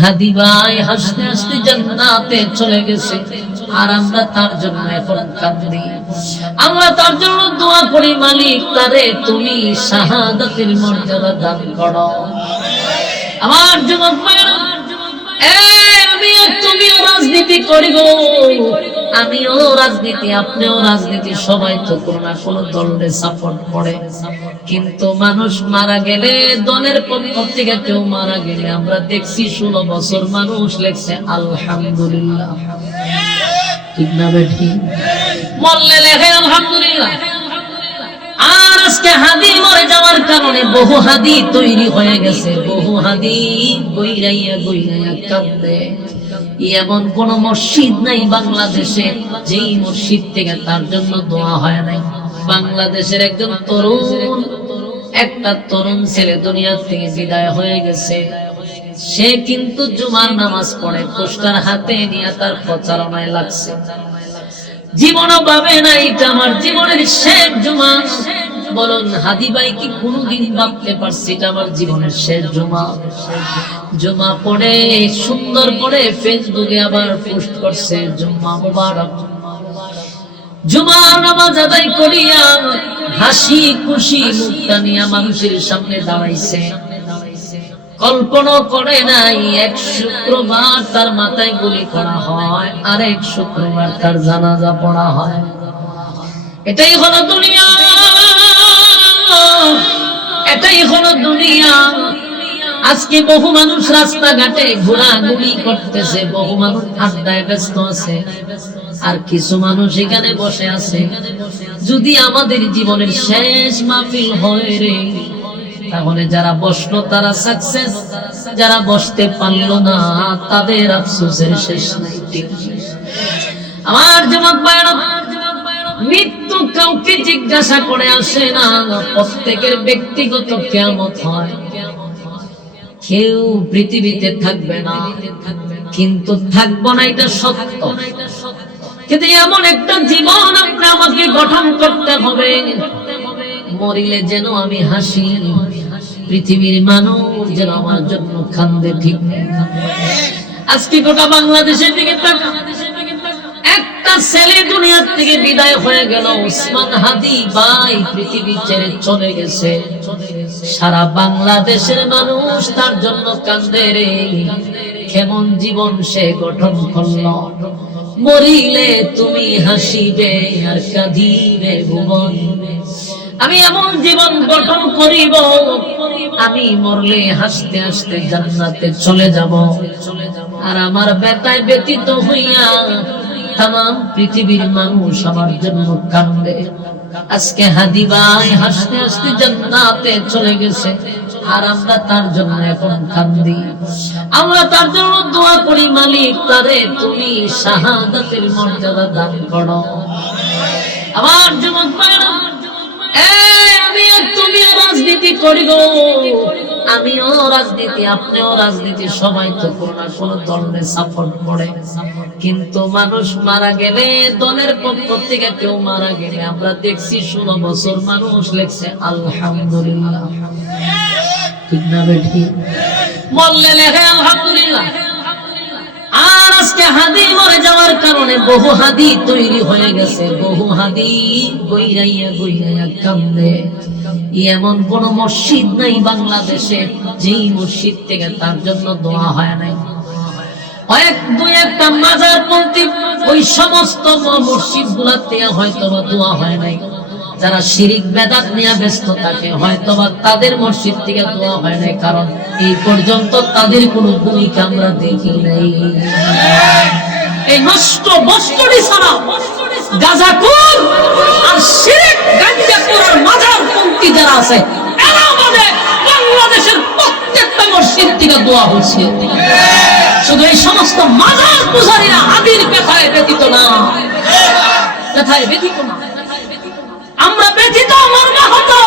হাদি ভাই হাসতে হাসতে জান্নাতে চলে গেছে, আর আমরা তার জন্য এখন কাঁদি। আমরা তার জন্য দোয়া করি, মালিক তারে তুমি শাহাদাতের মর্যাদা দান করো। আমার যুবক ভাইরা, আমিও তুমিও রাজনীতি করি গো, আমিও রাজনীতি, আপনিও রাজনীতি, সবাই তো কোনো না কোনো দলের সাপোর্ট করে। কিন্তু মানুষ মারা গেলে, দলের পক্ষ থেকে কেউ মারা গেলে, আমরা দেখছি 16 বছর মানুষ লেখছে আলহামদুলিল্লাহ, ঠিক না বেঠি? মরলে লেখে আলহামদুলিল্লাহ। আর আজকে হাদি মরে যাওয়ার কারণে বহু হাদি তৈরি হয়ে গেছে, বহু হাদি গইরাইয়া গইরাইয়া কাঁদে। এমন কোন মসজিদ নাই বাংলাদেশে যেই মসজিদ থেকে তার জন্য দোয়া হয় নাই। বাংলাদেশের একজন একটা তরুণ ছেলে দুনিয়া থেকে বিদায় হয়ে গেছে, সে কিন্তু জুমার নামাজ পড়ে, পোস্টার হাতে নিয়ে তার প্রচারণায় লাগছে। জীবনও ভাবে না এটা আমার জীবনের শেষ জুমা। বলুন হাদি ভাই কি কোনদিন ভাবতে পারছি এটা আমার জীবনের শেষ জুমা? জুমা পড়ে সুন্দর করে ফেসবুকে আবার পোস্ট করছে জুম্মা মুবারক। জুমার নামাজ আদায় করিয়া হাসি খুশি মুখটা নিয়ে মানুষের সামনে দাঁড়াইছে। কল্পনা করে নাই এক শুক্রবার তার মাথায় গুলি করা হয়, আর এক শুক্রবার তার জানাজা পড়া হয়। এটাই হলো দুনিয়া, এটাই হলো দুনিয়া। আজকে বহু মানুষ রাস্তাঘাটে ঘোরাঘুরি করতেছে, বহু মানুষ আড্ডায় ব্যস্ত আছে, আর কিছু মানুষ এখানে বসে আছে। যদি আমাদের জীবনের শেষ মাহফিল হয় রে, তাহলে যারা বসলো তারা সাকসেস, যারা বসতে পারলো না তাদের আফসোসের শেষ নাই। আমার যুবক ভাইরা, মৃত্যু কাউকে জিজ্ঞাসা করে আসে না, প্রত্যেকের ব্যক্তিগত কিয়ামত হয়। কেউ পৃথিবীতে থাকবে না, কিন্তু থাকবো না এটা সত্য। কিন্তু এমন একটা জীবন আপনি আমাকে গঠন করতে হবে, মরিলে যেন আমি হাসি, পৃথিবীর মানুষ যেন আমার জন্য কান্দে, ঠিক নেই? আজকে গোটা বাংলাদেশের দিকে তাকান, একটা ছেলে দুনিয়ার থেকে বিদায় হয়ে গেল, ওসমান হাদি ভাই পৃথিবী ছেড়ে চলে গেছে। সারা বাংলাদেশের মানুষ তার জন্য কান্দে রে। কেমন জীবন সে গঠন করলো, মরিলে তুমি হাসিবে আর কাঁদিবে ভুবন। আমি এমন জীবন গঠন করিব, আমি মরলে হাসতে হাসতে জান্নাতে চলে যাব, আর আমার ব্যথায় ব্যতীত হইয়া তামাম পৃথিবীর মানুষ আমার জন্য কান্দে। আজকে হাদি ভাই হাসতে হাসতে জান্নাতে চলে গেছে, আর আমরা তার জন্য এখন কান্দি। আমরা তার জন্য দোয়া করি, মালিক তারে তুমি শাহাদাতের মর্যাদা দান করো। আমার যুবক ভাইরা, আমিও তুমিও রাজনীতি করি গো, আমিও রাজনীতি, আপনিও রাজনীতি, সবাই তো কোনো না কোনো দলের সাপোর্ট করে। কিন্তু মানুষ মারা গেলে, দলের পক্ষ থেকে কেউ মারা গেলে, আমরা দেখছি 16 বছর মানুষ লেখছে আলহামদুলিল্লাহ, ঠিক না বেঠি? মরলে লেখে আলহামদুলিল্লাহ। আর আজকে হাদি মরে যাওয়ার কারণে বহু হাদি তৈরি হয়ে গেছে, বহু হাদি গইরাইয়া গইরাইয়া কান্দে। এমন কোন মসজিদ নাই বাংলাদেশে যেই মসজিদ থেকে তার জন্য দোয়া হয় নাই। দুই একটা মাজারপন্থী ওই সমস্ত মসজিদ গুলাতে হয়তো বা দোয়া হয় নাই। যারা শিরিক বেদাত নিয়ে ব্যস্ত থাকে, হয়তো বা তাদের মসজিদ থেকে দোয়া হয় নাই, কারণ এই পর্যন্ত তাদের কোনো ভূমিকা আমরা দেখি নাই। এই নষ্ট বস্তুরি ছাড়া গাঁজাখোর আর শিরিক গাঁজাখোর আর মাজারপন্থী যারা আছে, এরা আমাদের বাংলাদেশের প্রত্যেকটা মসজিদ থেকে দোয়া হচ্ছে। শুধু এই সমস্ত মাজার পূজারীরা হাদির ব্যথায় ব্যতীত না, ব্যথায় ব্যতীত না। আমরা ব্যথিত মরনা হতো,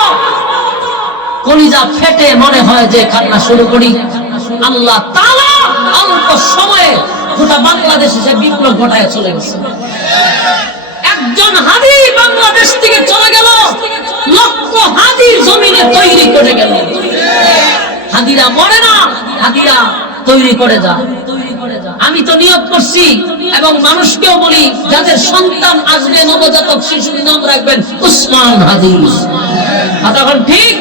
কলিজা ফেটে মনে হয় যে কান্না শুরু করি। আল্লাহ তাআলা অল্প সময়ে গোটা বাংলাদেশে সে বিপ্লব ঘটায় চলে গেছে। একজন হাদি বাংলাদেশ থেকে চলে গেল, লক্ষ হাদির জমিনে তৈরি করে গেল। হাদিরা মরে না, হাদিরা তৈরি করে যা। আমি তো নিয়ত করছি এবং মানুষকেও বলি যাদের সন্তান আসবে নবজাতক শিশুর নাম রাখবেন উসমান হাদি। তখন ঠিক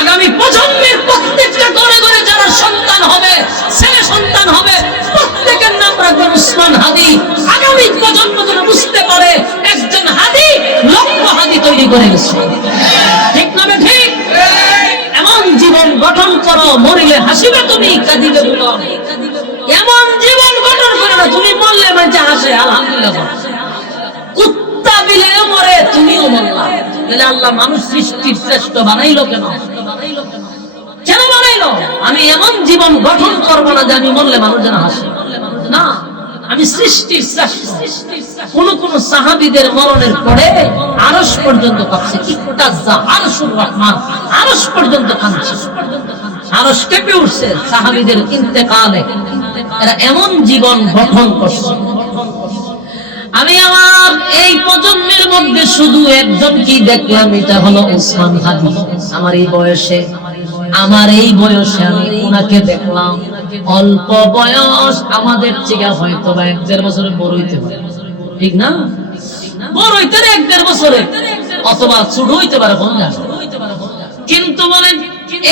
আগামী প্রজন্মের প্রত্যেকটা ঘরে ঘরে যারা সন্তান হবে, ছেলে সন্তান হবে, প্রত্যেকের নাম রাখবেন উসমান হাদি। আগামী প্রজন্ম যেন বুঝতে পারে একজন হাদি লক্ষ হাদি তৈরি করে গেছে। ঠিক না ঠিক? এমন জীবন গঠন করো, মরিলে হাসিবে তুমি, কাঁদিবে ভুলন। এমন জীবন গঠন করে না তুমি মরলে মানুষ হাসে আলহামদুলিল্লাহ। কুত্তা বিলেও মরে, তুমিও মরলা। তাহলে আল্লাহ মানুষ সৃষ্টির শ্রেষ্ঠ বানাইলো কেন? কেন বানাইলো? আমি এমন জীবন গঠন করবো না যে আমি মরলে মানুষ যেন হাসে না। আমি সৃষ্টির শ্রেষ্ঠ। কোন কোন সাহাবীদের মরণের পরে আরশ পর্যন্ত কাঁপছে, আরশুর রহমান আরশ পর্যন্ত কাঁপছে, আরশ কেঁপে উঠছে সাহাবীদের ইন্তেকালে। এরা এমন জীবন গঠন করছে। আমি আমার এই প্রজন্মের মধ্যে শুধু একজন কি দেখলাম, এটা হলো উসমান হাদি। আমার এই বয়সে আমি ওনাকে দেখলাম। অল্প বয়স, আমাদের থেকে হয়তো বা 1-1.5 বছরের বড় হইতে পারে, ঠিক না? বড় হইতে 1-1.5 বছরে, অথবা ছোট হইতে পারে, কিন্তু বলেন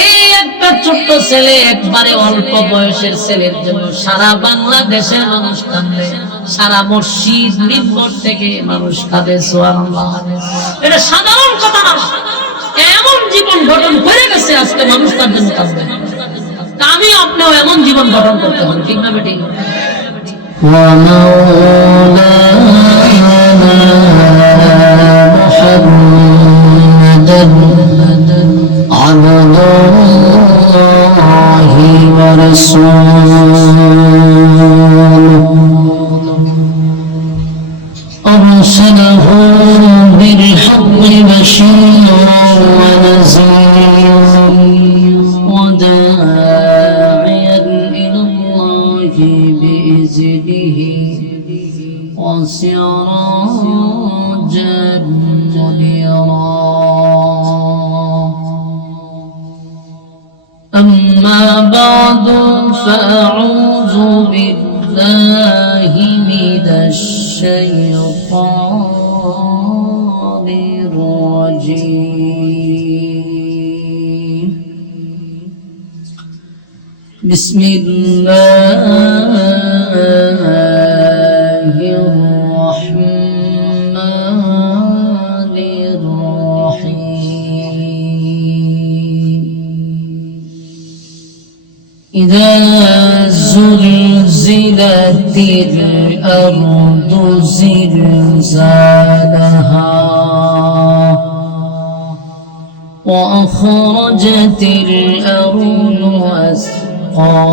এই একটা ছোট্ট ছেলে, একবারে অল্প বয়সের ছেলের জন্য সারা বাংলাদেশের মানুষ কাঁদে, সারা মসজিদ মিম্বর থেকে মানুষ কাঁদে। সুবহানাল্লাহ। এটা সাধারণ কথা না। এমন জীবন গঠন করে গেছে, আজকে মানুষ তার জন্য কাঁদবে। আমি আপনিও এমন জীবন গঠন করতে হবে, ঠিক না বেটি? أرسله بالحق بشيرا ونذيرا وداعيا إلى الله بإذنه وسراجا منيرا. أما بعد فأعوذ بالله من الشيطان الرجيم. بسم الله الرحمن الرحيم. إذا زلزلت الأرض زلزالها وأخرجت الأرض أثقالها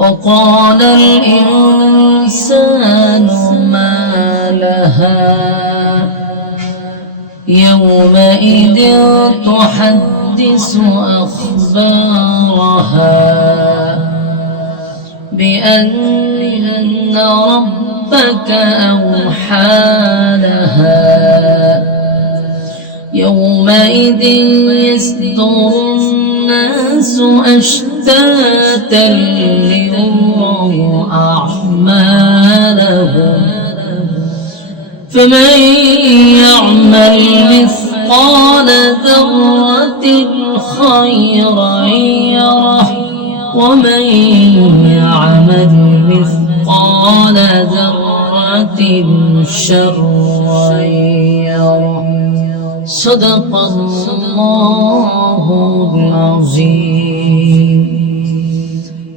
وقال الإنسان ما لها يومئذ تحدث أخبارها بأن ربك أوحى لها يومئذ يصدر الناس أشتاتا ليروا أعمالهم فمن يعمل مثقال ذرة خيرا يره ومن يعمل مثقال ذرة شرا يره. صدق الله العظيم.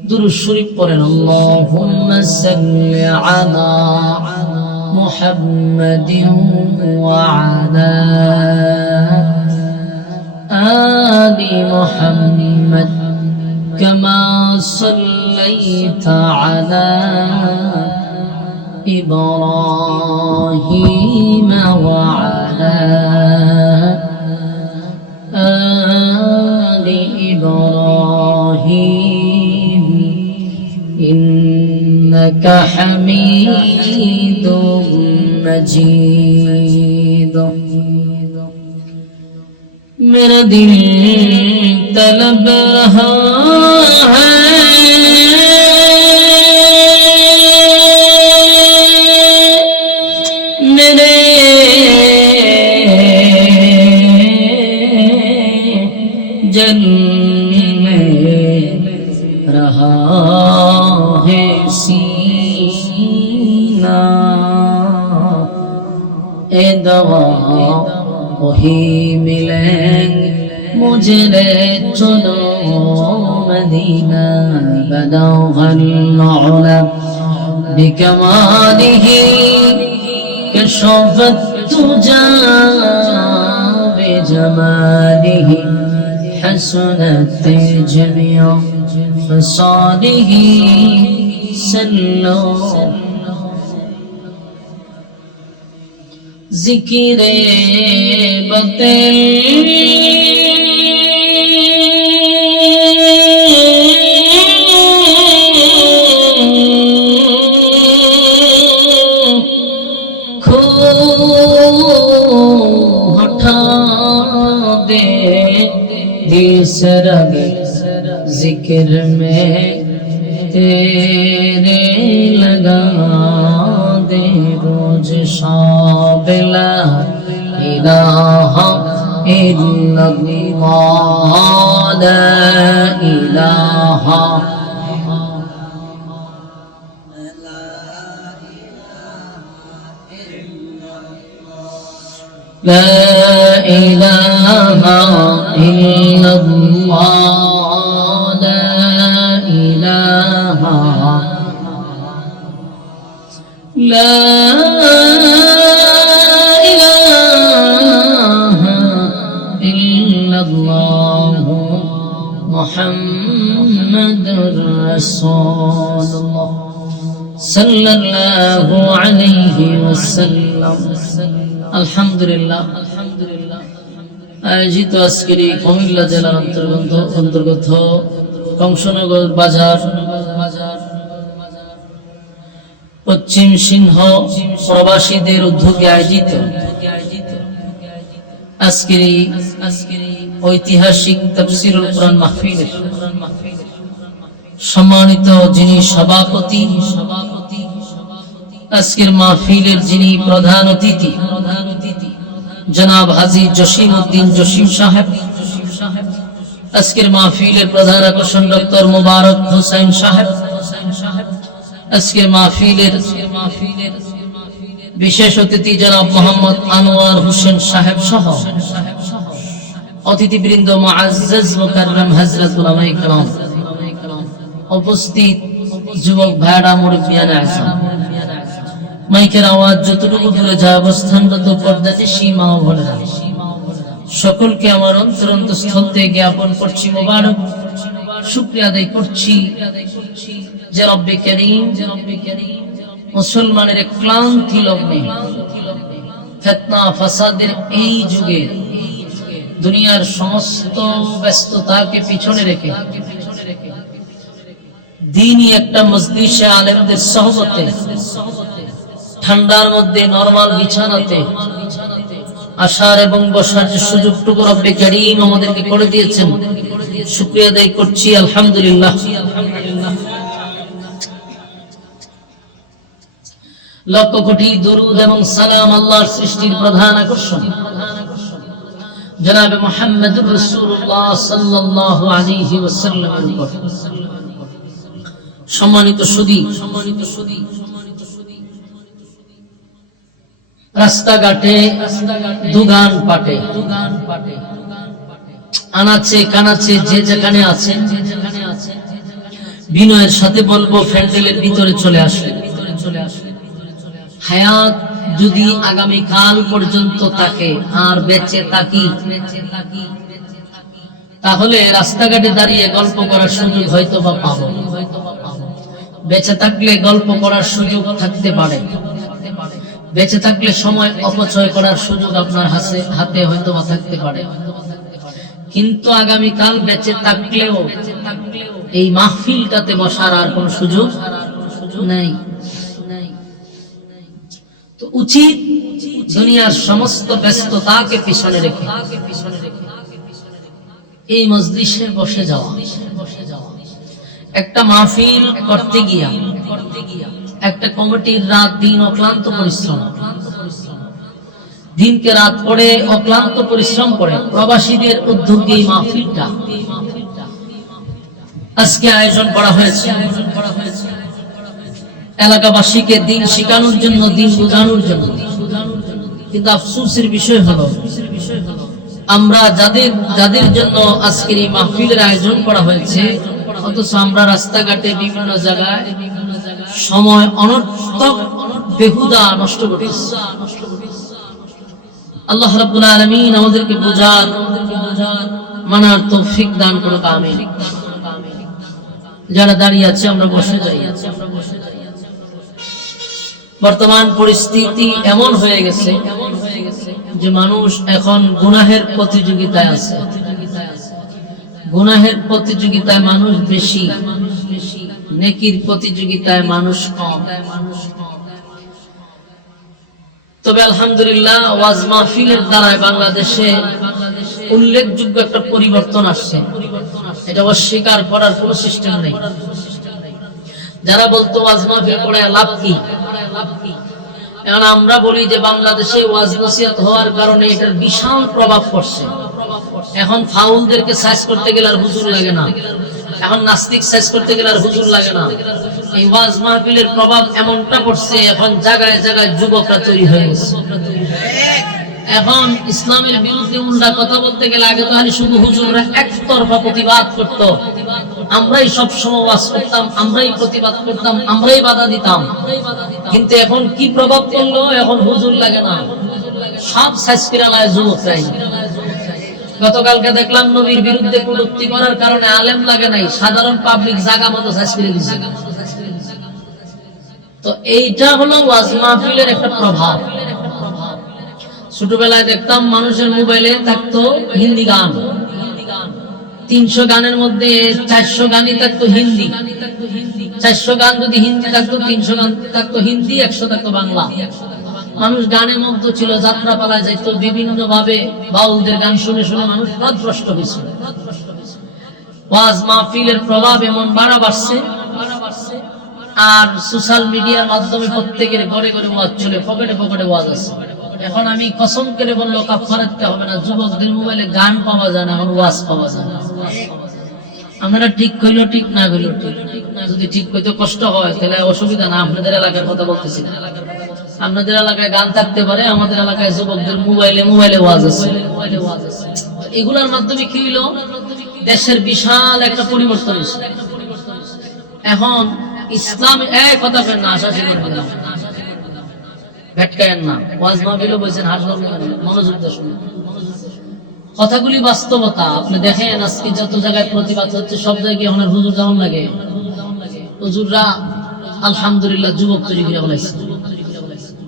درود الشريف قرن اللهم صل على محمد وعلى آل محمد كما صليت على إبراهيم وعلى آل إبراهيم إنك حميد مجيد. मेरा दिल तलब है मेरे जल में रहा है सीना ए दवा वही मिलेंगे मुझे रे चलो मदीना बदौगल उला बिकमालिही कशफत तुजा बिजमालिही हसनत जमिया फसालिही सल्लो जिक्रे बतिल खो हटा दे दिल से रगे जिक्र में तेरे लगा दे रोज शाबिला इलाहा इल्लल्लाह ला इलाहा لا إله إلا الله لا إله لا إله إلا الله محمد رسول الله صلى الله عليه وسلم আলহামদুলিল্লাহ আয়োজিত আজকের এই কুমিল্লা জেলার অন্তর্গত কংসনগর বাজার পশ্চিম সিংহ প্রবাসীদের উদ্যোগে আয়োজিত আজকের এই ঐতিহাসিক তাফসীরুল কোরআন মাহফিলের সম্মানিত যিনি সভাপতি আজকের মাহফিলের যিনি প্রধান অতিথি জনাব হাজী জসিম উদ্দিন জসিম সাহেব, আজকের মাহফিলের প্রধান আকর্ষণ ডক্টর মুবারক হুসাইন সাহেব, আজকের মাহফিলের বিশেষ অতিথি জনাব মোহাম্মদ আনোয়ার হোসেন সাহেব সহ অতিথিবৃন্দ মুআজ্জাজ মুকাররম হযরত উলামায়ে কেরাম, উপস্থিত যুবক ভাইরা, মুরব্বিয়ান আযম, মাইকের আওয়াজ যতটুকু দূরে যায় অবস্থানরত পর্দাতে সীমা ও বোনেরা, সকলকে আমার অন্তরস্থল থেকে জ্ঞাপন করছি মোবারক, শুকরিয়া আদায় করছি যে রব্বে কারীম মুসলমানের ক্লান্তি লগ্নে ফিতনা ফাসাদের এই যুগে দুনিয়ার সমস্ত ব্যস্ততাকে পিছনে রেখে দ্বীনি একটা মজলিসে আলেমদের সহবতে ঠান্ডার মধ্যে নরমাল বিছানাতে আসার এবং বসার যে সুযোগটুকু রব্বে কারীম আমাদেরকে করে দিয়েছেন, শুকরিয়া আদায় করছি আলহামদুলিল্লাহ। লক্ষ কোটি দরুদ এবং সালাম আল্লাহর সৃষ্টির প্রধান আকর্ষণ জনাবে মুহাম্মদুর রাসূলুল্লাহ সাল্লাল্লাহু আলাইহি ওয়াসাল্লামের উপর। সম্মানিত সুধী, রাস্তাঘাটে দোকান পাটে আনাচে কানাচে যে যেখানে আছেন বিনয়ের সাথে বলবো প্যান্ডেলের ভিতরে চলে আসে। হায়াত যদি আগামী কাল পর্যন্ত থাকে আর বেঁচে থাকি তাহলে রাস্তাঘাটে দাঁড়িয়ে গল্প করার সুযোগ হয়তো বা পাবো। বেঁচে থাকলে গল্প করার সুযোগ থাকতে পারে, বেঁচে থাকলে সময় অপচয় করার সুযোগ আপনার হাতে হয়তো বা থাকতে পারে, কিন্তু আগামী কাল বেঁচে থাকলেও এই মাহফিলটাতে বসার আর কোন সুযোগ নাই। তো উচিত দুনিয়ার সমস্ত ব্যস্ততাকে পিছনে রেখে এই মজলিসে বসে যাওয়া, একটা মাহফিল করতে গিয়া একটা কমিটির রাত দিন অক্লান্ত পরিশ্রম, দিনকে রাত করে অক্লান্ত পরিশ্রম করে প্রবাসীদের উদ্যোগে এই মাহফিলটা আজকে আয়োজন করা হয়েছে। এলাকাবাসীকে দিন শেখানোর জন্য, দিন বোঝানোর জন্য। কিন্তু আফসোসের বিষয় হলো আমরা যাদের জন্য আজকের এই মাহফিলের আয়োজন করা হয়েছে, অথচ আমরা রাস্তাঘাটে বিভিন্ন জায়গায় সময় অনর্থক বেহুদা নষ্ট করতেছি। আল্লাহ রাব্বুল আলামিন আমাদেরকে বোঝার মানার তৌফিক দান করুক, আমিন। যারা দাঁড়িয়ে আছে আমরা বসে যাই। বর্তমান পরিস্থিতি এমন হয়ে গেছে যে মানুষ এখন গুনাহের প্রতিযোগিতায় আছে। গুনাহের প্রতিযোগিতায় মানুষ বেশি, নেকির প্রতিযোগিতায় মানুষ কম। তবে আলহামদুলিল্লাহ ওয়াজ মাহফিলের দ্বারায় বাংলাদেশে উল্লেখযোগ্য একটা পরিবর্তন আসছে। এটা অস্বীকার করার কোন সিস্টেম নেই। যারা বলতো ওয়াজ মাহফিল করে লাভ কি, এখন আমরা বলি যে বাংলাদেশে ওয়াজ নসিহত হওয়ার কারণে এটার বিশাল প্রভাব পড়ছে। এখন ফাউলদেরকে সাইজ করতে গেলে আর হুজুর লাগে না, এখন নাস্তিক সাইজ করতে গেলে আর হুজুর লাগে না। এই ওয়াজ মাহফিলের প্রভাব এমনটা পড়ছে, এখন জায়গায় জায়গায় যুবকরা তৈরি হয়ে গেছে। এখন ইসলামের বিরুদ্ধে উল্টা কথা বলতে গেলে আগে তো শুধু হুজুররা একতরফা প্রতিবাদ করত, আমরাই সব সময় ওয়াজ করতাম, আমরাই প্রতিবাদ করতাম, আমরাই বাধা দিতাম। কিন্তু এখন কি প্রভাব পড়লো, এখন হুজুর লাগে না, সব সাইজ ফিরালায় যুবকরাই। গতকালকে দেখলাম নবীর বিরুদ্ধে কটূক্তি করার কারণে আলেম লাগে নাই, সাধারণ পাবলিক জায়গা মতো সাইজ ফিরে দিচ্ছে। তো এইটা হলো ওয়াজ মাহফিলের একটা প্রভাব। ছোটবেলায় দেখতাম মানুষের মোবাইলে থাকতো হিন্দি গান, 300 গানের মধ্যে 400 গানই থাকতো হিন্দি। 400 গান যদি হিন্দি থাকতো, 300 গান থাকতো হিন্দি, 100 থাকতো বাংলা। মানুষ গানে মুগ্ধ ছিল, যাত্রা পালায় যাইতো, বিভিন্ন ভাবে বাউলদের গান শুনে শুনে মানুষ পথভ্রষ্ট হয়েছিল। ওয়াজ মাহফিলের প্রভাব এমন বাড়ছে, আর সোশ্যাল মিডিয়ার মাধ্যমে প্রত্যেকের ঘরে ঘরে ওয়াজ চলে, পকেটে পকেটে ওয়াজ আছে। এখন আমি কসম করে বললো কাফারাতটা হবে না, যুবকদের মোবাইলে গান পাওয়া যায় না, এখন ওয়াজ পাওয়া যায় না। আমরা ঠিক কইলো ঠিক, না কইলো ঠিক। যদি ঠিক কইতে কষ্ট হয় তাহলে অসুবিধা না, আপনাদের এলাকার কথা বলতেছি না। আপনাদের এলাকায় গান থাকতে পারে, আমাদের এলাকায় যুবকদের মোবাইলে ওয়াজ আছে। এগুলোর মাধ্যমে কি হইলো, দেশের বিশাল একটা পরিবর্তন হয়েছে। এখন ইসলাম এক কথা ফের না, আশা ছিল না, ভেটকায়েন না। ওয়াজ মাহফিলও বলছেন, হাসবেন না, মনোযোগ দিয়ে শুনুন। কথাগুলি বাস্তবতা। আপনি দেখেন আজকে যত জায়গায় প্রতিবাদ হচ্ছে, সব জায়গায় এখন হুজুর যেমন লাগে, হুজুররা আলহামদুলিল্লাহ যুবক তৈরি করে বলাইছে।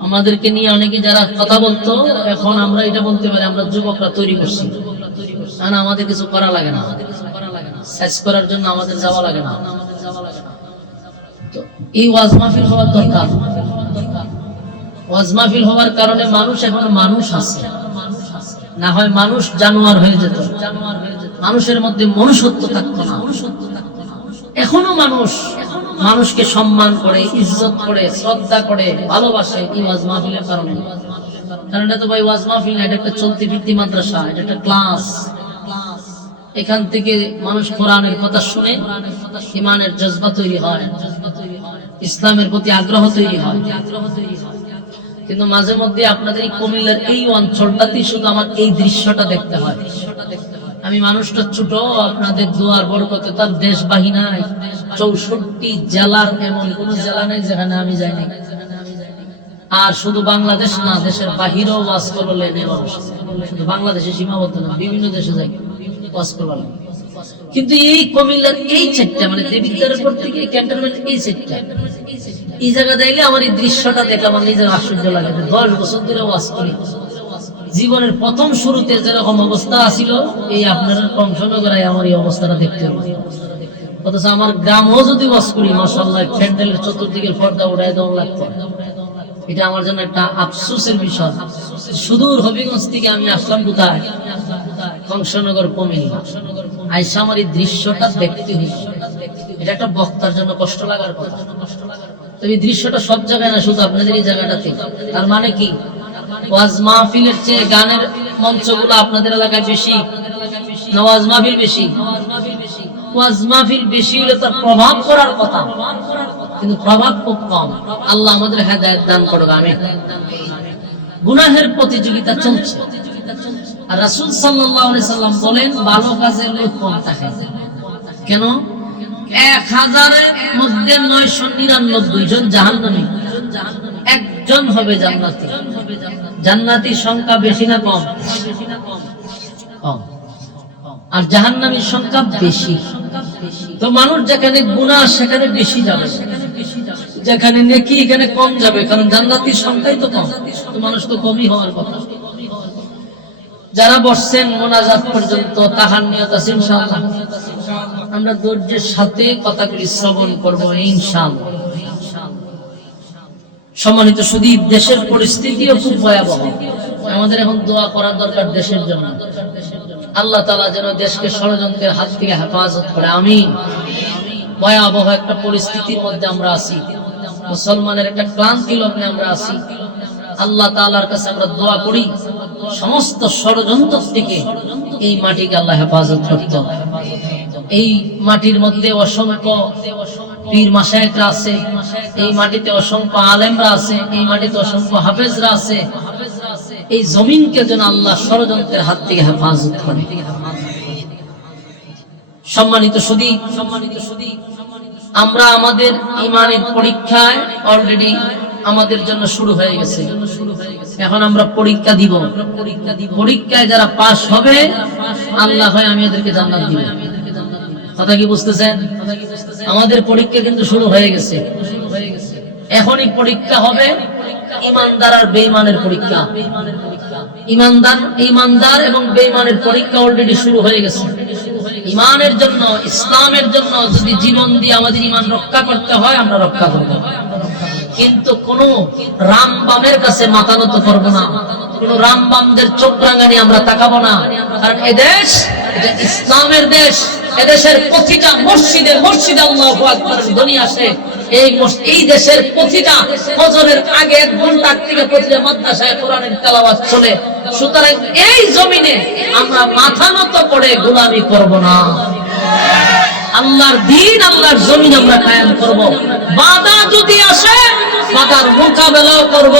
আমাদেরকে নিয়ে অনেকে যারা কথা বলতো, এখন আমরা এটা বলতে পারি আমরা যুবকরা তৈরি করছি, কারণ আমাদের কিছু করা লাগে না, সাইজ করার জন্য আমাদের যাওয়া লাগে না। তো এই ওয়াজ মাহফিল হওয়ার দরকার। ওয়াজ মাহফিল হওয়ার কারণে মানুষ এখন মানুষ আছে, না হয় মানুষ জানোয়ার হয়ে যেত, মানুষের মধ্যে মনুষ্যত্ব থাকতো না। এখনো মানুষ মানুষকে সম্মান করে, ইজ্জত করে, শ্রদ্ধা করে, ভালোবাসে এই ওয়াজ মাহফিলের কারণে। কারণ এটা তো ভাই ওয়াজ মাহফিল না, এটা একটা চলতি ফিরতি মাদ্রাসা, এটা একটা ক্লাস। এখান থেকে মানুষ কোরআনের কথা শুনে ঈমানের জজবা তৈরি হয়, ইসলামের প্রতি আগ্রহ তৈরি হয়। কিন্তু মাঝে মধ্যে আপনাদের এই কুমিল্লার এই অঞ্চলটাতেই শুধু আমার এই দৃশ্যটা দেখতে হয়। আমি মানুষটা ছোট, আপনাদের দোয়ার বরকতে তার দেশ বাহি নাই। 64 জেলার এমন কোন জেলা নেই যেখানে আমি যাইনি। আর শুধু বাংলাদেশ না, দেশের বাহিরেও ওয়াজ করলেন মানুষ, শুধু বাংলাদেশে সীমাবদ্ধ না, বিভিন্ন দেশে যাই ওয়াজ করলেন। কিন্তু এই কুমিল্লার এই সেটটা, মানে দেবিদ্বারের পর থেকে ক্যান্টনমেন্ট এই সেটটা, এই জায়গা দেখলে আমার এই দৃশ্যটা দেখে আমার নিজের আশ্চর্য লাগে। 10 বছর ধরে ওয়াজ করি, জীবনের প্রথম শুরুতে যেরকম অবস্থা ছিল, এই আপনারা কংসনগরায় আমার এই অবস্থাটা দেখতে হবে। অথচ আমার গ্রামও যদি ওয়াজ করি, মাশাআল্লাহ প্যান্ডেলের চতুর্দিকের পর্দা উঠায় দেওয়া লাগতো। এটা আমার জন্য একটা আফসোসের বিষয়। সুদূর হবিগঞ্জ থেকে আমি আসলাম কোথায়, কংসনগর কুমিল্লা। আইসা আমার এই দৃশ্যটা দেখতে হইল। এটা একটা বক্তার জন্য কষ্ট লাগার কথা। তো এই দৃশ্যটা সব জায়গায় না, শুধু আপনাদের এই জায়গাটাতে। তার মানে কি, ওয়াজ মাহফিলের চেয়ে গানের মঞ্চগুলো আপনাদের এলাকায় বেশি, নওয়াজ মাহফিল বেশি? ওয়াজ মাহফিল বেশি হলে তার প্রভাব করার কথা, কিন্তু প্রভাব খুব কম। আল্লাহ আমাদের হেদায়েত দান করুক, আমিন। গুনাহের প্রতিযোগিতা চলছে, আর রাসূল সাল্লাল্লাহু আলাইহি সাল্লাম বলেন ভালো কাজের লোক কম থাকে। কেন? 1000-এর মধ্যে 999 জন জাহান্নামী, একজন হবে জান্নাতি। জান্নাতীর সংখ্যা বেশি না কম? কম। আর জাহান্নামীর সংখ্যা বেশি। তো মানুষ যেখানে গুনাহ সেখানে বেশি যাবে, যেখানে নেকি এখানে কম যাবে, কারণ জান্নাতীর সংখ্যাই তো কম। তো মানুষ তো কমই হওয়ার কথা। যারা বসছেন মোনাজাত পর্যন্ত, তাহার নিয়ত আছে ইনশাআল্লাহ। আমরা ধৈর্যের সাথে কথাগুলি শ্রবণ করব ইনশাআল্লাহ। সম্মানিত শুধু দেশের পরিস্থিতিও খুব ভয়াবহ। আমাদের এখন দোয়া করার দরকার দেশের জন্য। আল্লাহ তাআলা যেন দেশকে ষড়যন্ত্রের হাত থেকে হেফাজত করে, আমিন। ভয়াবহ একটা পরিস্থিতির মধ্যে আমরা আছি, মুসলমানের একটা ক্লান্তি লগ্নে আমরা আছি। আল্লাহ তাআলার কাছে আমরা দোয়া করি সমস্ত ষড়যন্ত্র থেকে এই মাটিকে আল্লাহ হেফাজত করত। এই মাটির মধ্যে অসংখ্য পীর মাশায়েখরা আছে, এই মাটিতে অসংখ্য আলেমরা আছে, এই মাটিতে অসংখ্য হাফেজরা আছে। এই জমিনকে যেন আল্লাহ ষড়যন্ত্রের হাত থেকে হেফাজত করে। সম্মানিত সুধী, আমরা আমাদের ঈমানের পরীক্ষায় অলরেডি আমাদের জন্য শুরু হয়ে গেছে। এখন আমরা পরীক্ষা দিব। পরীক্ষায় যারা পাস হবে আল্লাহ হয় আমি এদেরকে জান্নাত দিব। কথা কি বুঝতেছেন? আমাদের পরীক্ষা কিন্তু শুরু হয়ে গেছে। এখনই পরীক্ষা হবে ঈমানদার আর বেঈমানের পরীক্ষা। ঈমানদার এবং বেঈমানের পরীক্ষা অলরেডি শুরু হয়ে গেছে। ঈমানের জন্য, ইসলামের জন্য যদি জীবন দিয়ে আমাদের ঈমান রক্ষা করতে হয় আমরা রক্ষা করব, কিন্তু কোন রামবামের কাছে মাথা নত করব না, কোন রামবামদের চোখ রাঙানি আমরা তাকাবো না। কারণ এদেশ এটা ইসলামের দেশ। এদেশের প্রতিটা মসজিদে মসজিদে আল্লাহু আকবারের ধ্বনি আসে। এই দেশের প্রতিটা ফজরের আগে 1 ঘন্টা থেকে প্রতিটা মাদ্রাসায় কোরআনের তেলাওয়াত চলে। সুতরাং এই জমিনে আমরা মাথা নত করে গোলামি করব না। আল্লাহর দ্বীন, আল্লাহর জমিন আমরা কায়েম করব। বাধা যদি আসে বাধার মোকাবেলাও করব।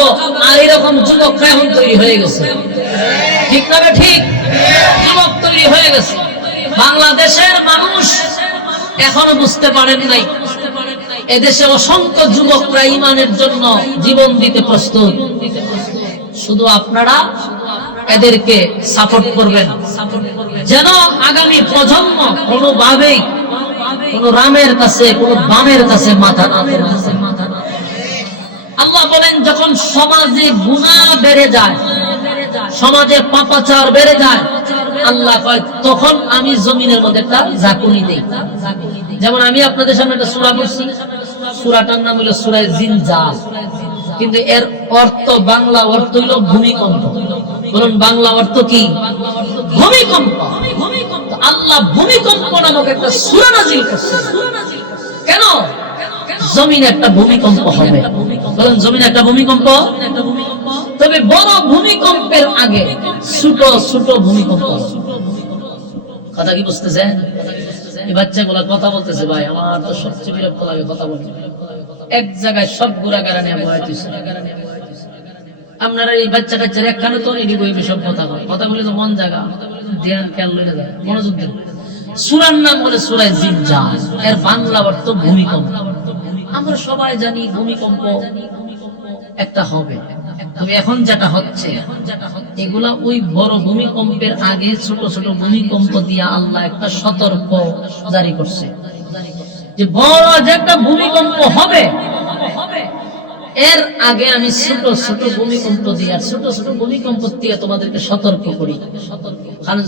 আর এরকম যুবকরা এখন তৈরি হয়ে গেছে, ঠিক না? ঠিক, যুবক তৈরি হয়ে গেছে। বাংলাদেশের মানুষ এখনো বুঝতে পারেন নাই, এদেশে অসংখ্য যুবকরা ঈমানের জন্য জীবন দিতে প্রস্তুত। শুধু আপনারা এদেরকে সাপোর্ট করবেন, যেন আগামী প্রজন্ম কোনোভাবেই কোন রামের কাছে, কোন বামের কাছে মাথা না তোলে। আল্লাহ বলেন, যখন সমাজে গুনাহ বেড়ে যায়, সমাজে পাপাচার বেড়ে যায়, আল্লাহ কয় তখন আমি জমিনের মধ্যে একটা ঝাঁকুনি দেই। যেমন আমি আপনাদের সামনে একটা সূরা পড়ছি, সূরাটার নাম হলো সূরা জিনজাল, কিন্তু এর অর্থ, বাংলা অর্থ হলো ভূমিকম্প। বলুন বাংলা অর্থ কি? ভূমিকম্প। আল্লাহ ভূমিকম্প নামক একটা সূরা নাযিল করছে। কেন? জমিনে একটা ভূমিকম্প হবে। বলুন জমিনে একটা ভূমিকম্প। তবে বড় ভূমিকম্পের আগে ছোট ছোট ভূমিকম্প। কথা কি বুঝতেছেন? এই বাচ্চাগুলা কথা বলতেছে, ভাই আমার তো সবচেয়ে বিরক্ত লাগে কথা বলতে। এক জায়গায় সব গুড়াগাড়া নিয়ে বয়াইতেছে। আপনারা এই বাচ্চা কাচ্চার একখানে তো এটি বইবে সব কথা বলে, কথা বলে তো মন জায়গা ধ্যান খেয়াল লইলে যায়, মনোযোগ দেন। সূরার নাম বলে সূরা জিনজাল, এর বাংলা অর্থ ভূমিকম্প। আমরা সবাই জানি ভূমিকম্প একটা হবে, তবে এখন যেটা হচ্ছে এগুলা ওই বড় ভূমিকম্পের আগে ছোট ছোট ভূমিকম্প দিয়ে আল্লাহ একটা সতর্ক জারি করছে যে বড় যে একটা ভূমিকম্প হবে এর আগে আমি ছোট ছোট ভূমিকম্প দিয়ে, ছোট ছোট ভূমিকম্প দিয়ে তোমাদেরকে সতর্ক করি। কারণ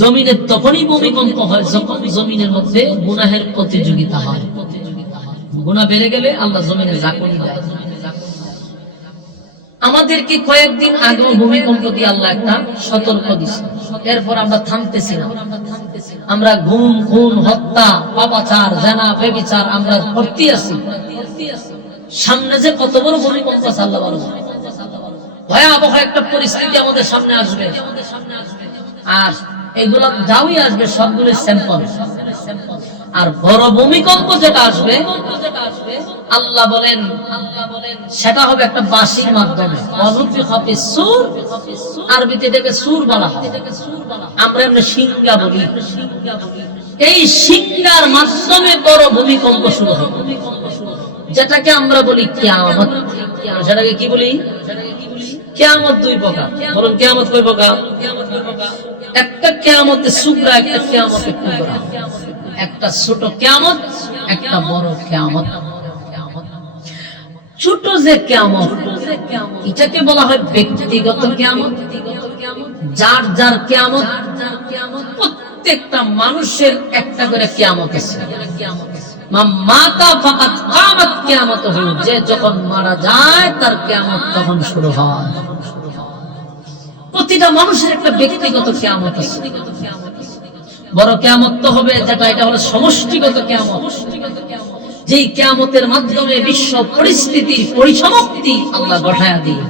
জমিনে তখনই ভূমিকম্প হয় যখন জমিনের মধ্যে গুনাহের প্রতিযোগিতা হয়। গুনাহ বেড়ে গেলে আল্লাহ জমিনে ঝাঁকুনি দেয়। আমাদেরকে কয়েকদিন আগে ভূমিকম্প দিয়ে আল্লাহ একটা সতর্ক দিছে, এরপর আমরা থামতেছি না। আমরা গুম খুন হত্যা পাপাচার জানা বেবিচার আমরা করতে আছি। সামনে যে কত বড় ভূমিকম্প আল্লাহ বলেন, ভয়াবহ একটা পরিস্থিতি আমাদের সামনে আসবে, আর এগুলো যাওই আসবে সবগুলো স্যাম্পল। আর বড় ভূমিকম্প যেটা আসবে আল্লাহ বলেন সেটা হবে একটা বাঁশির মাধ্যমে। আরবিতে এটাকে সুর বলা হয়, আমরা এমনি সিংহা বলি। এই সিংহার মাধ্যমে বড় ভূমিকম্প শুরু হবে, যেটাকে আমরা বলি কিয়ামত। সেটাকে কি বলি? কিয়ামত দুই প্রকার। বলুন কিয়ামত কয় প্রকার? একটা কিয়ামতে সুগরা, একটা কিয়ামতে কুবরা। একটা ছোট কিয়ামত, একটা বড় কিয়ামত। ছোট যে কিয়ামত এটাকে বলা হয় ব্যক্তিগত কিয়ামত। যার যার কিয়ামত, প্রত্যেকটা মানুষের একটা করে কিয়ামত আছে। মাতা ফাকাত কামাত কিয়ামতুহু, যে যখন মারা যায় তার কিয়ামত তখন শুরু হয়। প্রতিটা মানুষের একটা ব্যক্তিগত কিয়ামত আছে। বড় কিয়ামত তো হবে যেটা, এটা হলো সমষ্টিগত কিয়ামত, যেই কিয়ামতের মাধ্যমে বিশ্ব পরিস্থিতির পরিসমাপ্তি আল্লাহ ঘটায়া দিয়ে।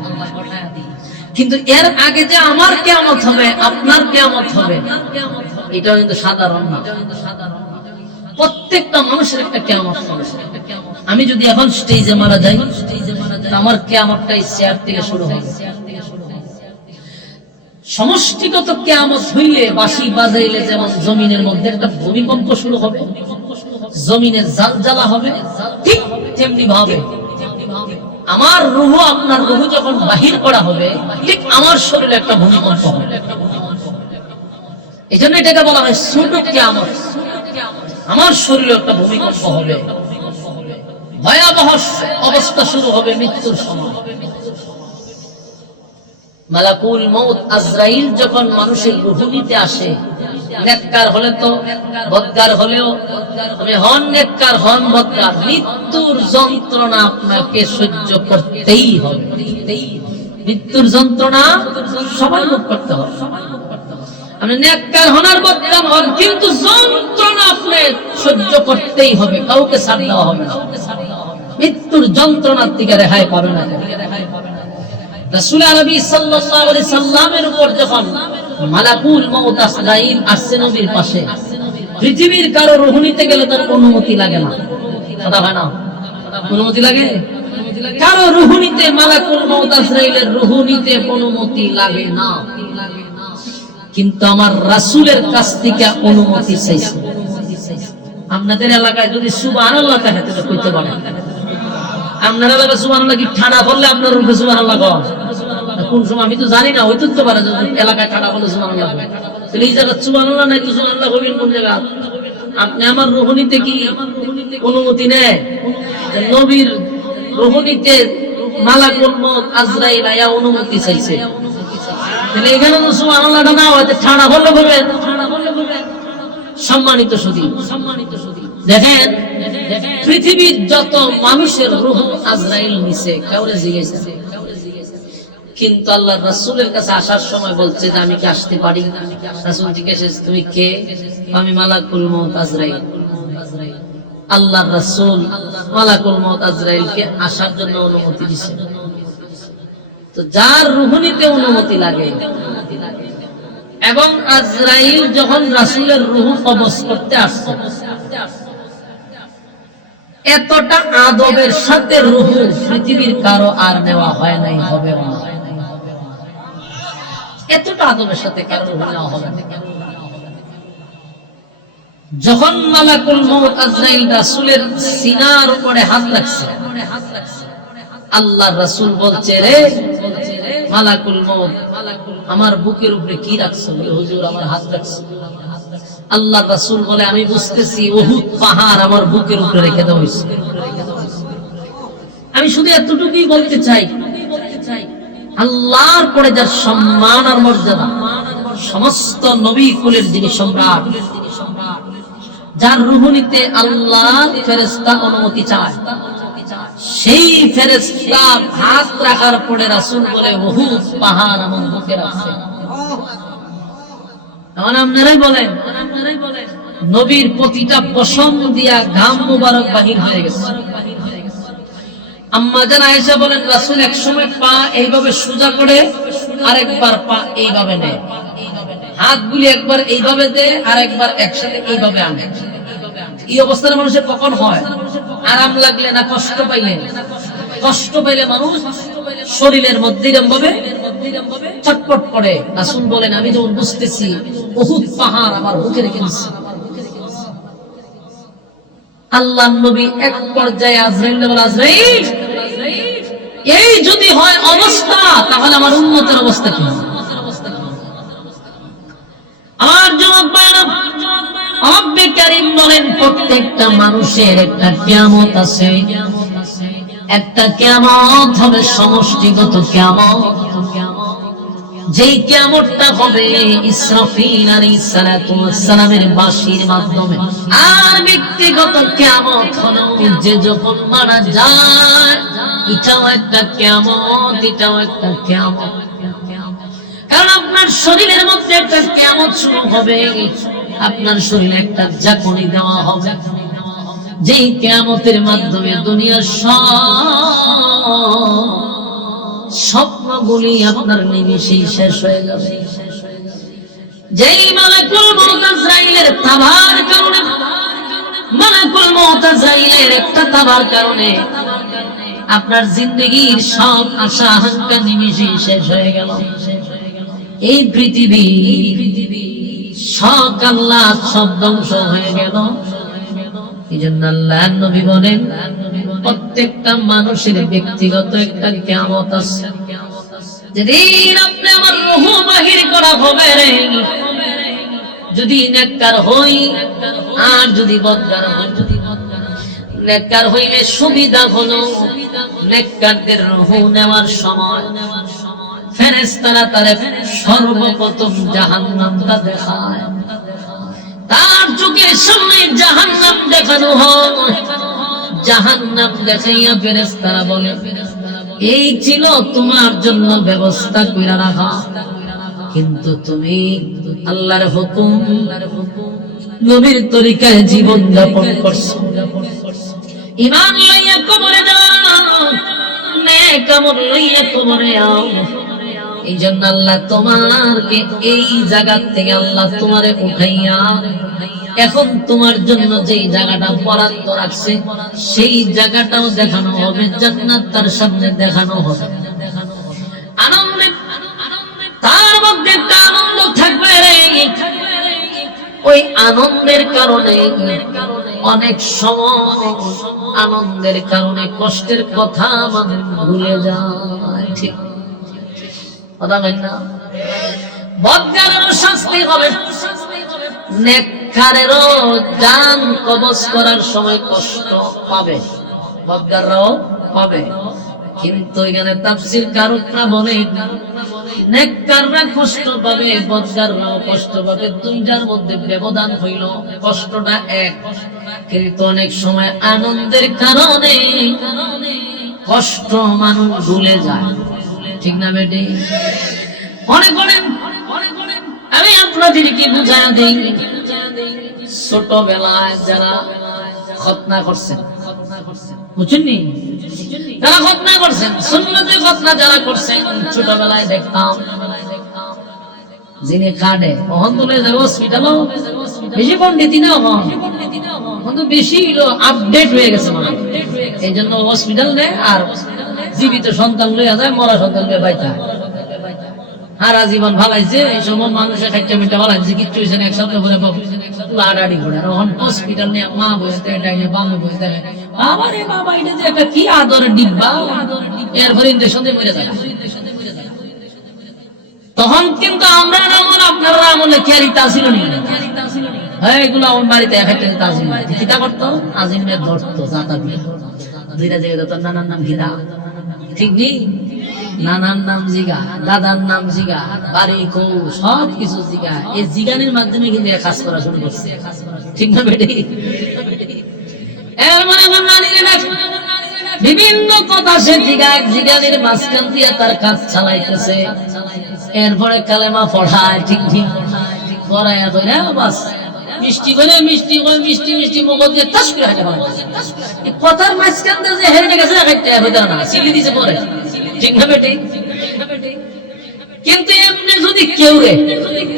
কিন্তু এর আগে যে আমার কিয়ামত হবে, আপনার কিয়ামত হবে, এটা কিন্তু সাধারণ না। প্রত্যেকটা মানুষের একটা কিয়ামত হবে। আমি যদি এখন স্টেজে মারা যাই, আমার কিয়ামতটা এই চেয়ার থেকে শুরু হবে। সমষ্টিগত কিয়ামত হইলে বাঁশি বাজাইলে যেমন জমিনের মধ্যে একটা ভূমিকম্প শুরু হবে, জমিনের জালজালা হবে, ঠিক তেমনি ভাবে আমার রূহ, আপনার রূহ যখন বাহির করা হবে, ঠিক আমার শরীরে একটা ভূমিকম্প হবে। এই জন্য এটাকে বলা হয় ছোট কিয়ামত। আমার শরীরে একটা ভূমিকম্প হবে, ভয়াবহ অবস্থা শুরু হবে মৃত্যুর সময়। মালাকুল মউত আজরাইল যখন মানুষের রূহ নিতে আসে, নেককার হলে তো বদকার হলেও, আমি হন নেককার হন বদকার, মৃত্যুর যন্ত্রণা আপনাকে সহ্য করতেই হবে। মৃত্যুর যন্ত্রণা সবাই ভোগ করতে হবে। আপনি নেককার হন আর বদকার হন, কিন্তু যন্ত্রণা আপনি সহ্য করতেই হবে, কাউকে ছাড় দেওয়া হবে না। মৃত্যুর যন্ত্রণার থেকে রেহাই পাবে না। রাসূল আরবি সাল্লাল্লাহু আলাইহি সাল্লামের উপর যখন মালাকুল মউত আজরাইল আসছে নবীর পাশে, পৃথিবীর কারো রূহ নিতে গেলে তার অনুমতি লাগে না। কথা হয় না? অনুমতি লাগে? কারো রূহ নিতে, মালাকুল মউত আজরাইলের রূহ নিতে অনুমতি লাগে না। কিন্তু আমার রাসূলের কাছ থেকে অনুমতি চাইছে। আপনাদের এলাকায় যদি সুবহানাল্লাহ থাকে তাহলে কইতে পারেন। আপনার এলাকায় সুবহানাল্লাহ কি ঠাডা বললে আপনার রূপে সুবহানাল্লাহ কয়? কোন সময় আমি তো জানি না, হইতে তো পারে এলাকায় ঠাডা বলে সুবহানাল্লাহ কয়। তাহলে এই জায়গায় সুবহানাল্লাহ নাই তো সুবহানাল্লাহ কইবেন কোন জায়গা? আপনি আমার রূহ নিতে কি অনুমতি নেয়? নবীর রূহ নিতে মালাকুল মউত আজরাইল আয়া অনুমতি চাইছে। তাহলে এখানে তো সুবহানাল্লাহটা না হয়, ঠাডা বললে কইবেন। সম্মানিত সুধী, দেখেন পৃথিবীর যত মানুষের রূহ আজরাইল নিছে, কাউরে জিজ্ঞেস, কিন্তু আল্লাহর রাসূলের কাছে আসার সময় বলছে যে আমি কি আসতে পারি? রাসূল জিজ্ঞেস, তুমি কে? আমি মালাকুল মউত আজরাইল। আল্লাহর রাসূল মালাকুল মউত আজরাইলকে আসার জন্য অনুমতি দিয়েছে। তো যার রূহ নিতে অনুমতি লাগে, এবং আজরাইল যখন রাসূলের রূহ কবজ করতে আসছে, এতটা আদবের সাথে রূহ পৃথিবীর কারো আর নেওয়া হয় নাই, হবে না। এতটা আদবের সাথে কারো রূহ নেওয়া হবে না। যখন মালাকুল মউত আজরাইল রাসূলের সিনার উপরে হাত রাখছে, আল্লাহর রাসূল বলছে, রে মালাকুল মউত, আমার বুকের উপরে কি রাখছো? হুজুর আমার হাত রাখছে। আল্লাহর রাসূল বলে, আমি বুঝতেছি উহুদ পাহাড় আমার বুকের উপরে রেখে দেওয়া হয়েছে। আমি শুধু এতটুকুই বলতে চাই, আল্লাহর পরে যার সম্মান আর মর্যাদা, সমস্ত নবী কুলের যিনি সম্রাট, যার রূহ নিতে আল্লাহ ফেরেশতা অনুমতি চায়, সেই ফেরেশতা হাত রাখার পরে রাসূল বলে উহুদ পাহাড় আমার বুকে রাখছে। এখন আপনারাই বলেন, নবীর প্রতিটা পশম দিয়া ঘাম মুবারক বাহির হয়ে গেছে। আম্মা জান আয়েশা বলেন রাসূল এক সময় পা এইভাবে সোজা করে আরেকবার পা এইভাবে নেয়, হাতগুলি একবার এইভাবে দেয় আর একবার একসাথে এইভাবে আনে। এই অবস্থায় মানুষের কখন হয়? আরাম লাগলে না কষ্ট পাইলে? কষ্ট পাইলে মানুষ শরীরের মধ্যে এরকম ভাবে ছটপট করে। রাসূল বলেন আমি যখন বুঝতেছি উহুদ পাহাড় আমার বুকে রেখে দিচ্ছি। আল্লাহর নবী এক পর্যায়ে আজরাইল বলে আজরাইল এই যদি হয় অবস্থা তাহলে আমার উম্মতের অবস্থা কি? আমার জবাব পায়না। রব্বে কারীম বলেন প্রত্যেকটা মানুষের একটা কিয়ামত আছে, একটা কিয়ামত হবে সমষ্টিগত কিয়ামত। যেই কিয়ামতটা হবে ইসরাফিল আলাইহিস সালাতু ওয়াস সালামের বাঁশির মাধ্যমে। আর ব্যক্তিগত কিয়ামত হলো যে যখন মারা যায়, এটাও একটা কিয়ামত, এটাও একটা কিয়ামত। কারণ আপনার শরীরের মধ্যে একটা কিয়ামত শুরু হবে, আপনার শরীরে একটা ঝাঁকুনি দেওয়া হবে, যেই কিয়ামতের মাধ্যমে দুনিয়ার স্বপ্নগুলি আপনার নিমিষেই শেষ হয়ে যাবে। যেই মালাকুল মউত আজরাইলের তাবার কারণে, মালাকুল মউত আজরাইলের একটা তাবার কারণে আপনার জিন্দেগীর সব আশা আকাঙ্ক্ষা নিমিষেই শেষ হয়ে গেল। এই পৃথিবী সব আল্লাহ সব ধ্বংস হয়ে গেল। এই জন্য আল্লাহর নবী বলেন প্রত্যেকটা মানুষের ব্যক্তিগত একটা কিয়ামত আছে। যেদিন আপনি আমার রূহ বাহির করা হবে রে, যদি নেককার হই আর যদি বদকার হই। নেককার হইলে সুবিধা হলো নেককারদের রূহ নেওয়ার সময় ফেরেশতারা তারে সর্বপ্রথম জাহান্নামটা দেখায়। তার চোখের সামনে জাহান্নাম দেখানো হয়। জাহান্নাম দেখাইয়া ফেরেশতারা বলে এই ছিল তোমার জন্য ব্যবস্থা কইরা রাখা, কিন্তু তুমি আল্লাহর হুকুম নবীর তরিকায় জীবন যাপন করছো। ঈমান লইয়া কবরে যাও, নেক আমল লইয়া কবরে যাও। এই জন্য আল্লাহ তোমাকে এই জায়গা থেকে আল্লাহ তোমারে উঠাইয়া এখন তোমার জন্য যেই জায়গাটা বরাদ্দ রাখছে সেই জায়গাটাও দেখানো হবে, জান্নাত তার সামনে দেখানো হবে। আনন্দে তার মধ্যে একটা আনন্দ থাকবে রে। ওই আনন্দের কারণে অনেক সময় আনন্দের কারণে কষ্টের কথা মানুষ ভুলে যায়। ঠিক কথা বলেন না? বদকারেরও শাস্তি হবে, নেককারেরও জান কবজ করার সময় কষ্ট পাবে, বদকাররাও পাবে। কিন্তু এখানে তাফসীর কারকরা বলেন নেককাররা কষ্ট পাবে, বদকাররাও কষ্ট পাবে। দুইটার মধ্যে ব্যবধান হইল কষ্টটা এক, কিন্তু অনেক সময় আনন্দের কারণে কষ্ট মানুষ ভুলে যায়। ঠিক না বেটি? মনে করেন আমি আপনাদেরকে বুঝাইয়া দিই, ছোটবেলায় যারা খতনা করছেন, বুঝছেননি? যারা খতনা করছেন, সুন্নতের খতনা যারা করছেন, ছোটবেলায় দেখতাম যিনি খাটে ওখান তুলে যাবে হসপিটালও বেশি পণ্ডিতি না, কিন্তু বেশি আপডেট হয়ে গেছে মানে। এই জন্য হসপিটাল নেই আর জীবিত সন্তান লইয়া যায়, মরা সন্তানকে বাইতা সারা জীবন ভালাইছে। এই সময় মানুষের খাইটা মিটা ভালাইছে, কিচ্ছু হয়েছে না, এক সপ্তাহ করে লাড়াড়ি করে। আর ওখান হসপিটাল নিয়ে মা বসতে ডাইনে বামে বসতে বাবা রে বাবা, এটা যে একটা কি আদরের ডিব্বা, এরপরে ইঞ্জেকশন দিয়ে মরে যায়। তখন কিন্তু আমরা আমল আপনারা আমলে খেয়ালি তাছিল নি, হ্যাঁ এগুলো আমার বাড়িতে খাইতে তাজিম কিতা করতো, আজিমের ধরতো জাতা দিয়ে দুইটা জায়গায় ধরতো। নানার নাম গীতা, ঠিক নেই? নানার নাম জিগা, দাদার নাম জিগা, বাড়ি কৌ সব কিছু জিগা। এই জিগানের মাধ্যমে কিন্তু কাজ করা শুরু করছে। ঠিক না বেটি? এর মানে বিভিন্ন কথা সে জিগানের মাঝখান দিয়ে তার কাজ চালাইতেছে। এরপরে কালেমা পড়ায়, ঠিক পড়াইয়া ধরে বাস মিষ্টি করে মিষ্টি মগজ দিয়ে তাস করে হাঁটে বানাইতেছে। কথার মাঝখান দিয়ে যে হেরে গেছে হইতে না, চিলি দিছে পরে, ঠিক না বেটি? কিন্তু এমনি যদি কেউ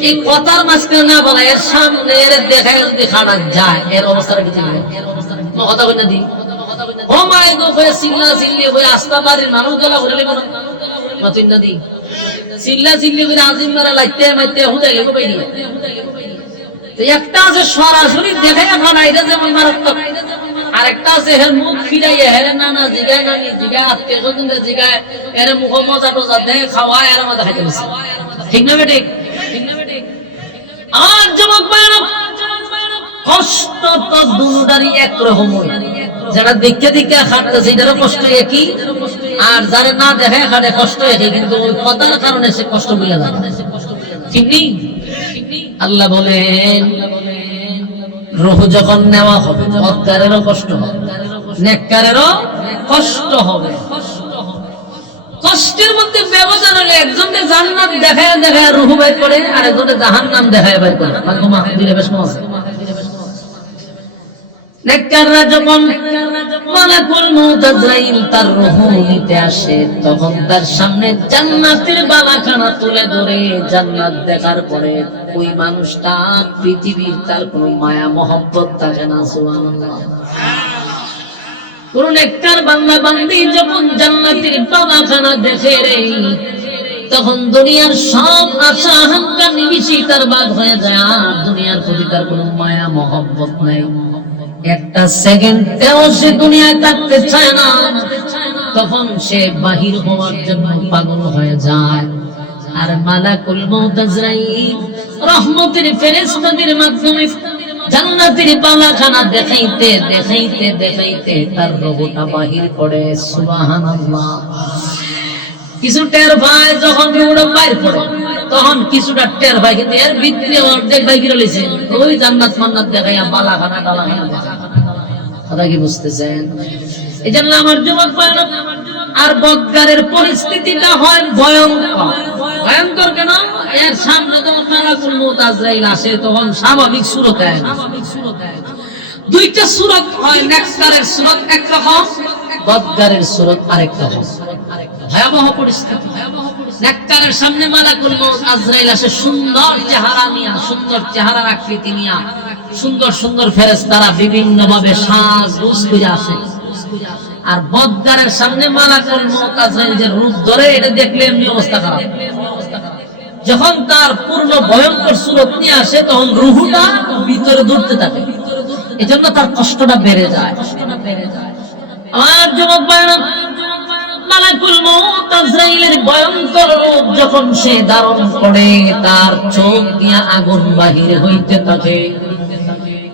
এই কথার মাঝখানে না বলা, এর সামনে এর দেখায় যদি খানা যায়, এর অবস্থাটা কি থাকবে? কথা বলে না দি ও মায়ের গো হয়ে চিল্লা চিল্লি হয়ে আস্তা বাড়ির মানুষ গেলা ভরে লেব না মাতুই না দি চিল্লা চিল্লি করে আজিম মারা লাইতে মাইতে হুদাই লেব পাইনি। তো একটা আছে সরাসরি দেখায় খানা, এটা যেমন মারাত্মক। আরেকটা আছে হের মুখ ফিরাইয়া হেরে নানা জিগায় নানি জিগায় আত্মীয় স্বজনদের জিগায় এর মুখ মজা টজা দেয় খাওয়ায় এর মজা খাইতে বসে, ঠিক না বেটি? আর যুবক ভাইরা, কষ্ট তো দুটারই একরকম হয়। যারা দেখে দেখে খাটতেছে এটারও কষ্ট একই, আর যারা না দেখে খাটে কষ্ট একই, কিন্তু ওই কথার কারণে সে কষ্ট বুঝে যায়, ঠিক নেই? আল্লাহ বলেন রূহ যখন নেওয়া হবে বদকারেরও কষ্ট হবে, নেককারেরও কষ্ট হবে। কষ্টের মধ্যে ব্যবধান হলে একজনকে জান্নাত দেখায় দেখায় রূহ বের করে, আর একজনকে জাহান্নাম দেখায় বের করে। বেশ মজা। নেককাররা যখন মালাকুল মউত আজরাইল তার রূহ নিতে আসে, তখন তার সামনে জান্নাতের বালাখানা তুলে ধরে জান্নাত দেখার পরে ওই মানুষটা পৃথিবীর তার কোনো মায়া মহব্বত থাকে না। সুবহানাল্লাহ। কোন নেককার বান্দা বান্দি যখন জান্নাতের বালাখানা দেখে রে, তখন দুনিয়ার সব আশা আকাঙ্ক্ষা নিমিষেই তার বাদ হয়ে যায়, আর দুনিয়ার প্রতি তার কোনো মায়া মহব্বত নাই। একটা সেকেন্ডেও সে দুনিয়ায় থাকতে চায় না, তখন সে বাহির হওয়ার জন্য পাগল হয়ে যায়। আর মালাকুল মউত আজরাইল রহমতের ফেরেশতাদের মাধ্যমে জান্নাতের বালাখানা দেখাইতে দেখাইতে দেখাইতে তার রূহটা বাহির করে। সুবহানাল্লাহ। কিছু টের পায় যখন রূহটা বাইর করে, তখন কিছুটা টের পায়, কিন্তু এর ভিতরে অর্ধেক বাইরে রয়েছে ওই জান্নাত মান্নাত দেখাইয়া বালাখানা টালাখানা দেখা। কথা কি বুঝতেছেন? এই জন্য আমার যুবক ভাইরা, আর বদকারের পরিস্থিতিটা হয় ভয়ঙ্কর। ভয়ঙ্কর কেন? এর সামনে যখন মালাকুল মউত আজরাইল আসে, তখন স্বাভাবিক সুরত হয় না। দুইটা সুরত হয়, নেককারের সুরত একরকম, বদকারের সুরত আরেক রকম। ভয়াবহ পরিস্থিতি। নেককারের সামনে মালাকুল মউত আজরাইল আসে সুন্দর চেহারা নিয়া, সুন্দর চেহারার আকৃতি নিয়া, সুন্দর সুন্দর ফেরেশতারা বিভিন্ন ভাবে সাজগোজ করে আসে। আর বদকারের সামনে মালাকুল মউত আজরাইল যে রূপ ধরে, এটা দেখলে এমনি অবস্থা খারাপ। যখন তার পূর্ণ ভয়ঙ্কর সুরত নিয়ে আসে, তখন রূহটা ভিতরে ধরতে থাকে, এজন্য তার কষ্টটা বেড়ে যায়। আমার যুবক ভাইরা, মালাকুল মউত আজরাইলের ভয়ঙ্কর রূপ যখন সে ধারণ করে, তার চোখ দিয়ে আগুন বাহির হইতে থাকে।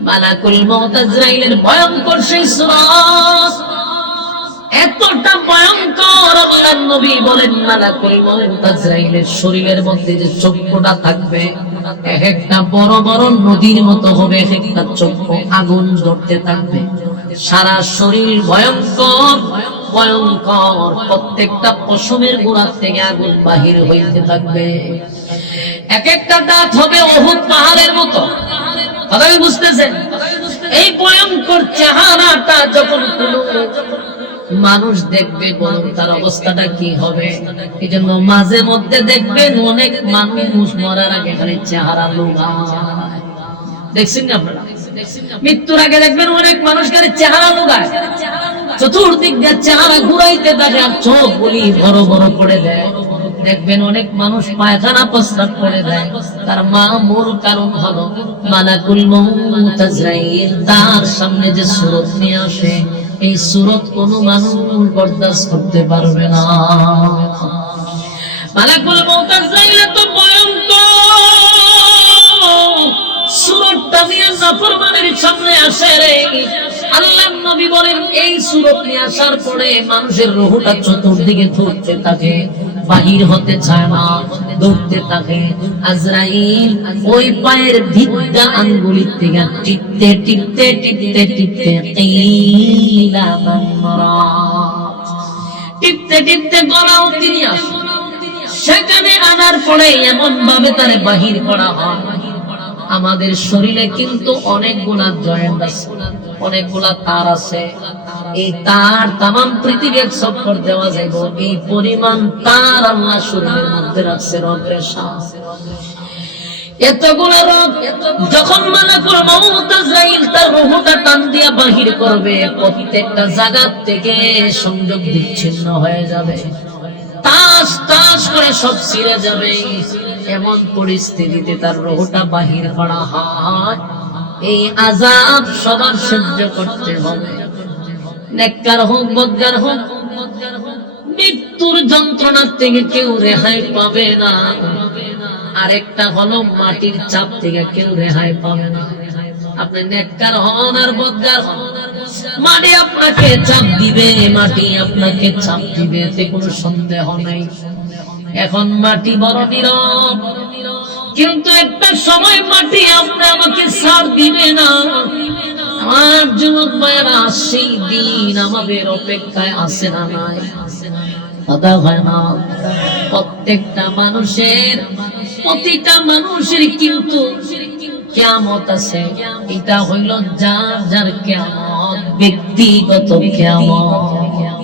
মালাকুল মউত আজরাইলের ভয়ঙ্কর সেই সূরত এতটা ভয়ঙ্কর, আল্লাহর নবী বলেন মালাকুল মউত আজরাইলের শরীরের মধ্যে যে চক্ষুটা থাকবে, এক একটা বড় বড় নদীর মতো হবে, এক একটা চক্ষু আগুন জ্বলতে থাকবে। সারা শরীর ভয়ঙ্কর ভয়ঙ্কর, প্রত্যেকটা পশমের গোড়া থেকে আগুন বাহির হইতে থাকবে। এক একটা দাঁত হবে উহুদ পাহাড়ের মতো। কথা কি বুঝতেছেন? এই ভয়ঙ্কর চেহারাটা যখন কোনো মানুষ দেখবে, বলুন তার অবস্থাটা কি হবে? এই জন্য মাঝে মধ্যে দেখবেন অনেক মানুষ মরার আগে খালি চেহারা লুকায়। দেখছেন না আপনারা? মৃত্যুর আগে দেখবেন অনেক মানুষ খালি চেহারা লুকায়, চতুর্দিক দিয়ে চেহারা ঘুরাইতে থাকে, আর চোখ গুলি বড় বড় করে দেয়। দেখবেন অনেক মানুষ পায়খানা প্রস্রাব করে দেয়, তার মূল কারণ হলো মালাকুল মউত আজরাইল তার সামনে যে সুরত নিয়ে আসে, এই সুরত কোন মানুষ বরদাস্ত করতে পারবে না। মালাকুল মউত আজরাইল তো ভয়ঙ্কর সুরতটা নিয়ে নাফরমানের সামনে আসে রে। আল্লাহর নবী বলেন, এই সুরত নিয়ে আসার পরে মানুষের রূহটা চতুর্দিকে ধরতে থাকে, বাহির হতে চায় না, ধরতে থাকে। আজরাইল ওই পায়ের ভিজা আঙ্গুলির থেকে টিপতে টিপতে টিপতে টিপতে টিপতে টিপতে গলাও তিনি আসেন। সেখানে আনার পরে এমন ভাবে তারে বাহির করা হয়, আমাদের শরীরে কিন্তু অনেকগুলা জয়েন্ট আছে, অনেকগুলা তার আছে। এই তার তামাম পৃথিবী চক্কর দেওয়া যাইব, এই পরিমাণ তার আল্লাহ শরীরের মধ্যে রাখছে রবের সাথে। এতগুলো রোগ যখন মালাকুল মউত আজরাইল তার রূহটা টান দিয়া বাহির করবে, প্রত্যেকটা জায়গা থেকে সংযোগ বিচ্ছিন্ন হয়ে যাবে, তাস তাস করে সব ছিঁড়ে যাবে। এমন পরিস্থিতিতে তার রূহটা বাহির করা হয়। এই আযাব সবার সহ্য করতে হবে, নেককার হোক বদকার হোক, মৃত্যুর যন্ত্রণা থেকে কেউ রেহাই পাবে না। আরেকটা হলো মাটির চাপ থেকে কেউ রেহাই পাবে না। আপনি নেককার হন আর বদকার হন, মাটি আপনাকে চাপ দিবে, মাটি আপনাকে চাপ দিবে, এতে কোনো সন্দেহ নাই। এখন মাটি বড় নীরব, কিন্তু একটা সময় মাটি আপনি আমাকে ছাড় দিবে না। আমার যুবক ভাইয়েরা, সেই দিন আমাদের অপেক্ষায় আছে না নাই? কথা হয় না? প্রত্যেকটা মানুষের, প্রতিটা মানুষের কিন্তু কিয়ামত আছে। এটা হইল যার যার কিয়ামত, ব্যক্তিগত কিয়ামত।